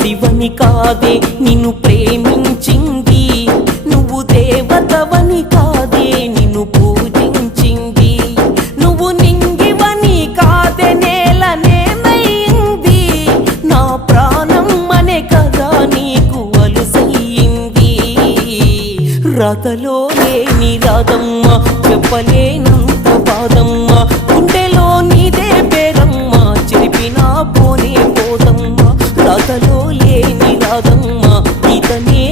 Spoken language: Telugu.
శివని కాదే నిన్ను ప్రేమించింది, నువ్వు దేవతవని కాదే నిన్ను పూజించింది, నువ్వు నింగివని కాదే నేలనేమైంది, నా ప్రాణం అనే కదా నీకు అలుసయ్యింది. రాతలో లేని రాదమ్మ, చెప్పలేనంత బాధమ్మ, గుండెలో నీదే పేరమ్మ, చెరిపినా పోనే పోదమ్మ. రాతలో లేని రాదమ్మ, ఇతనే